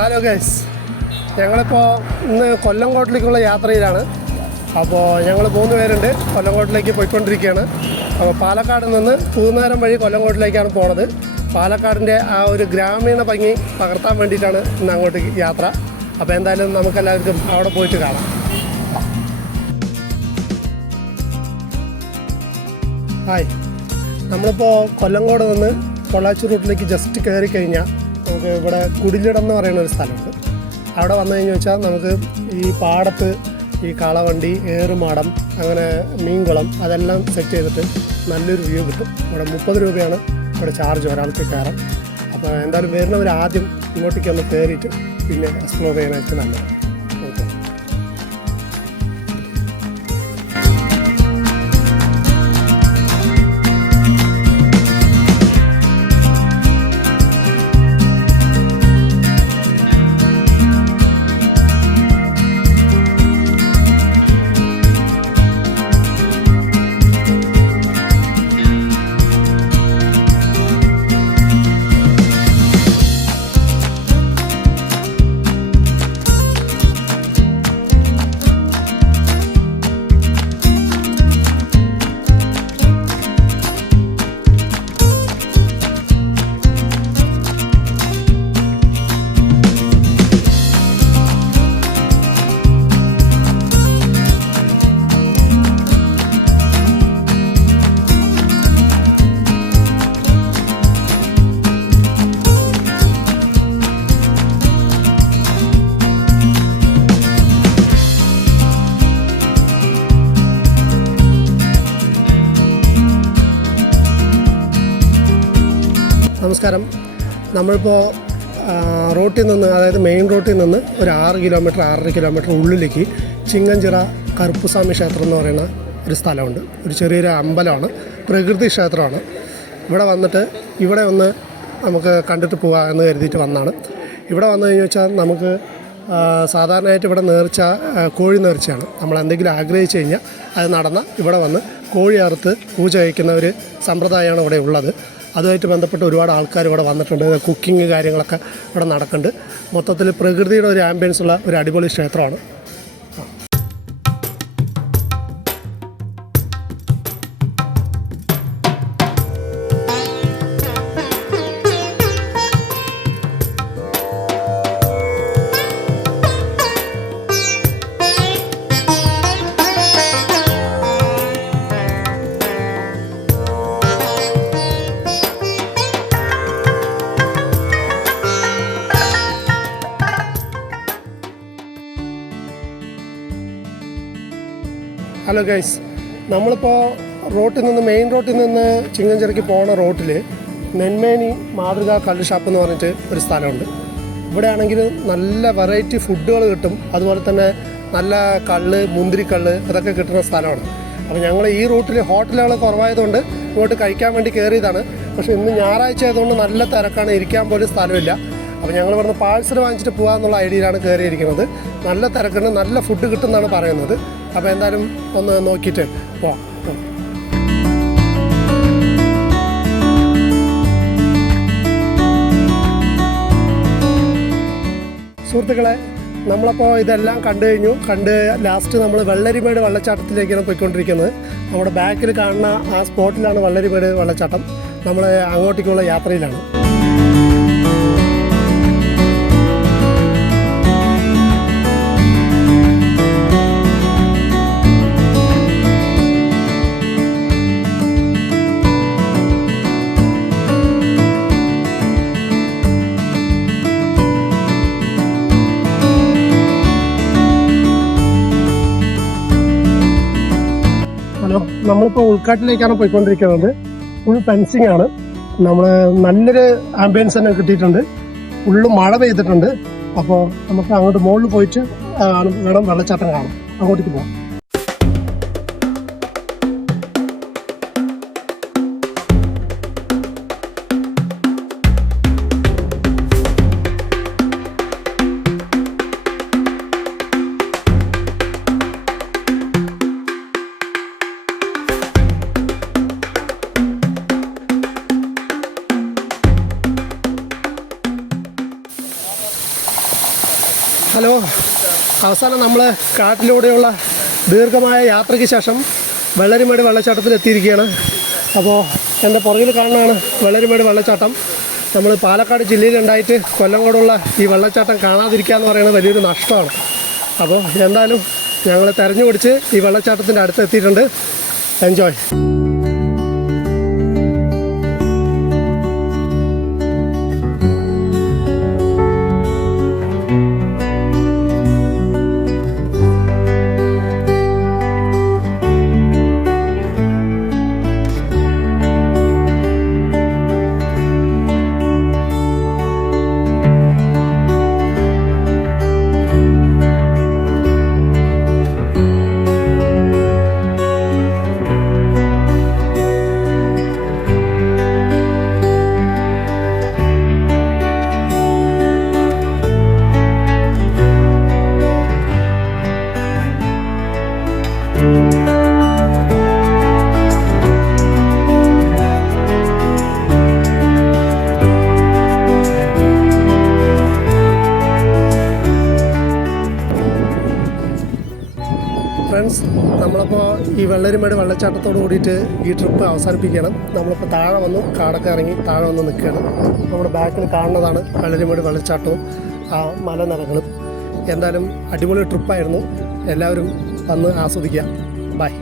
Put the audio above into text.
Hello guys, ഞങ്ങളിപ്പോൾ ഇന്ന് കൊല്ലംകോട്ടിലേക്കുള്ള യാത്രയിലാണ്. അപ്പോൾ ഞങ്ങൾ 3 പേരുണ്ട്, കൊല്ലംകോട്ടിലേക്ക് പോയിക്കൊണ്ടിരിക്കുകയാണ്. അപ്പോൾ പാലക്കാട് നിന്ന് പൂന്നേരം വഴി കൊല്ലംകോട്ടിലേക്കാണ് പോണത്. പാലക്കാടിൻ്റെ ആ ഒരു ഗ്രാമീണ ഭംഗി പകർത്താൻ വേണ്ടിയിട്ടാണ് ഇന്ന് അങ്ങോട്ട് യാത്ര. അപ്പോൾ എന്തായാലും നമുക്കെല്ലാവർക്കും അവിടെ പോയിട്ട് കാണാം. ഹായ്, നമ്മളിപ്പോൾ കൊല്ലംകോട് നിന്ന് പൊള്ളാച്ചി റൂട്ടിലേക്ക് ജസ്റ്റ് കയറി കഴിഞ്ഞാൽ നമുക്ക് ഇവിടെ കുടിലിടം എന്ന് പറയുന്ന ഒരു സ്ഥലമുണ്ട്. അവിടെ വന്നു കഴിഞ്ഞ് വെച്ചാൽ നമുക്ക് ഈ പാടത്ത് ഈ കാളവണ്ടി, ഏറുമാടം, അങ്ങനെ മീൻകുളം അതെല്ലാം സെറ്റ് ചെയ്തിട്ട് നല്ലൊരു വ്യൂ കിട്ടും. ഇവിടെ 30 രൂപയാണ് ഇവിടെ ചാർജ് ഒരാൾക്ക് കയറാം. അപ്പോൾ എന്തായാലും വരുന്നവർ ആദ്യം ഇങ്ങോട്ടേക്ക് ഒന്ന് കയറിയിട്ട് പിന്നെ എക്സ്പ്ലോർ ചെയ്യാനായിട്ട് നല്ലതാണ്. ഓക്കെ, നമസ്കാരം. നമ്മളിപ്പോൾ റോട്ടിൽ നിന്ന്, അതായത് മെയിൻ റോട്ടിൽ നിന്ന് ഒരു 6-6.5 കിലോമീറ്റർ ഉള്ളിലേക്ക് ചിങ്ങഞ്ചിറ കറുപ്പുസ്വാമി ക്ഷേത്രം എന്ന് പറയുന്ന ഒരു സ്ഥലമുണ്ട്. ഒരു ചെറിയൊരു അമ്പലമാണ്, പ്രകൃതി ക്ഷേത്രമാണ്. ഇവിടെ വന്നിട്ട് ഇവിടെ ഒന്ന് നമുക്ക് കണ്ടിട്ട് പോകാം എന്ന് കരുതിയിട്ട് വന്നതാണ്. ഇവിടെ വന്നു കഴിഞ്ഞ് വെച്ചാൽ നമുക്ക് സാധാരണയായിട്ട് ഇവിടെ നേർച്ച കോഴി നേർച്ചയാണ്. നമ്മൾ എന്തെങ്കിലും ആഗ്രഹിച്ചു കഴിഞ്ഞാൽ അത് നടന്ന ഇവിടെ വന്ന് കോഴി അറുത്ത് പൂജ കഴിക്കുന്ന ഒരു സമ്പ്രദായമാണ് ഇവിടെ ഉള്ളത്. അതുമായിട്ട് ബന്ധപ്പെട്ട് ഒരുപാട് ആൾക്കാർ ഇവിടെ വന്നിട്ടുണ്ട്. കുക്കിംഗ് കാര്യങ്ങളൊക്കെ ഇവിടെ നടക്കുന്നുണ്ട്. മൊത്തത്തിൽ പ്രകൃതിയുടെ ഒരു ആംബിയൻസ് ഉള്ള ഒരു അടിപൊളി ക്ഷേത്രമാണ്. ഹലോ ഗൈസ്, നമ്മളിപ്പോൾ റോട്ടിൽ നിന്ന്, മെയിൻ റോട്ടിൽ നിന്ന് ചിങ്ങഞ്ചിറയ്ക്ക് പോകുന്ന റോട്ടിൽ നെന്മേനി മാതൃകാ കള്ള് ഷാപ്പ് എന്ന് പറഞ്ഞിട്ട് ഒരു സ്ഥലമുണ്ട്. ഇവിടെ ആണെങ്കിൽ നല്ല വെറൈറ്റി ഫുഡുകൾ കിട്ടും. അതുപോലെ തന്നെ നല്ല കള്ള്, മുന്തിരിക്കള്ള് അതൊക്കെ കിട്ടുന്ന സ്ഥലമാണ്. അപ്പോൾ ഞങ്ങൾ ഈ റൂട്ടിൽ ഹോട്ടലുകൾ കുറവായതുകൊണ്ട് ഇങ്ങോട്ട് കഴിക്കാൻ വേണ്ടി കയറിയതാണ്. പക്ഷേ ഇന്ന് ഞായറാഴ്ച ആയതുകൊണ്ട് നല്ല തിരക്കാണ്, ഇരിക്കാൻ പോലും സ്ഥലമില്ല. അപ്പോൾ ഞങ്ങൾ ഇവിടുന്ന് പാഴ്സൽ വാങ്ങിച്ചിട്ട് പോകാമെന്നുള്ള ഐഡിയയിലാണ് കയറിയിരിക്കുന്നത്. നല്ല തിരക്കുണ്ട്, നല്ല ഫുഡ് കിട്ടുമെന്നാണ് പറയുന്നത്. അപ്പോൾ എന്തായാലും ഒന്ന് നോക്കിയിട്ട് പോവാം. സുഹൃത്തുക്കളെ, നമ്മളപ്പോൾ ഇതെല്ലാം കണ്ടു കഴിഞ്ഞു. ലാസ്റ്റ് നമ്മൾ വെള്ളരിമേട് വെള്ളച്ചാട്ടത്തിലേക്കാണ് പോയിക്കൊണ്ടിരിക്കുന്നത്. നമ്മുടെ ബാക്കിൽ കാണുന്ന ആ സ്പോട്ടിലാണ് വെള്ളരിമേട് വെള്ളച്ചാട്ടം. നമ്മൾ അങ്ങോട്ടേക്കുള്ള യാത്രയിലാണ്. നമ്മളിപ്പോൾ ഉൾക്കാട്ടിലേക്കാണ് പോയിക്കൊണ്ടിരിക്കുന്നത്. ഫുൾ ഫെൻസിങ് ആണ്. നമ്മൾ നല്ലൊരു ആംബിയൻസ് തന്നെ കിട്ടിയിട്ടുണ്ട്. ഫുള്ള് മഴ പെയ്തിട്ടുണ്ട്. അപ്പോൾ നമുക്ക് അങ്ങോട്ട് മുകളിൽ പോയിട്ട് വേണം വെള്ളച്ചാട്ടം കാണാം. അങ്ങോട്ടേക്ക് പോകാം. ഹലോ, അവസാനം നമ്മൾ കാട്ടിലൂടെയുള്ള ദീർഘമായ യാത്രയ്ക്ക് ശേഷം വെള്ളരിമേട് വെള്ളച്ചാട്ടത്തിൽ എത്തിയിരിക്കുകയാണ്. അപ്പോൾ എൻ്റെ പുറകിൽ കാണുന്നതാണ് വെള്ളരിമേട് വെള്ളച്ചാട്ടം. നമ്മൾ പാലക്കാട് ജില്ലയിലുണ്ടായിട്ട് കൊല്ലംകോടുള്ള ഈ വെള്ളച്ചാട്ടം കാണാതിരിക്കുക എന്ന് പറയുന്നത് വലിയൊരു നഷ്ടമാണ്. അപ്പോൾ എന്തായാലും ഞങ്ങൾ തെരഞ്ഞു പിടിച്ച് ഈ വെള്ളച്ചാട്ടത്തിൻ്റെ അടുത്ത് എത്തിയിട്ടുണ്ട്. എൻജോയ്. ഫ്രണ്ട്സ്, നമ്മളിപ്പോൾ ഈ വെള്ളരിമേട് വെള്ളച്ചാട്ടത്തോട് കൂടിയിട്ട് ഈ ട്രിപ്പ് അവസാനിപ്പിക്കുകയാണ്. നമ്മളിപ്പോൾ താഴെ വന്നു, കാടൊക്കെ ഇറങ്ങി താഴെ വന്ന് നിൽക്കുകയാണ്. നമ്മുടെ ബാക്കിൽ കാണുന്നതാണ് വെള്ളരിമേട് വെള്ളച്ചാട്ടവും ആ മലനിരകളും. എന്തായാലും അടിപൊളി ട്രിപ്പായിരുന്നു. എല്ലാവരും വന്ന് ആസ്വദിക്കുക. ബൈ.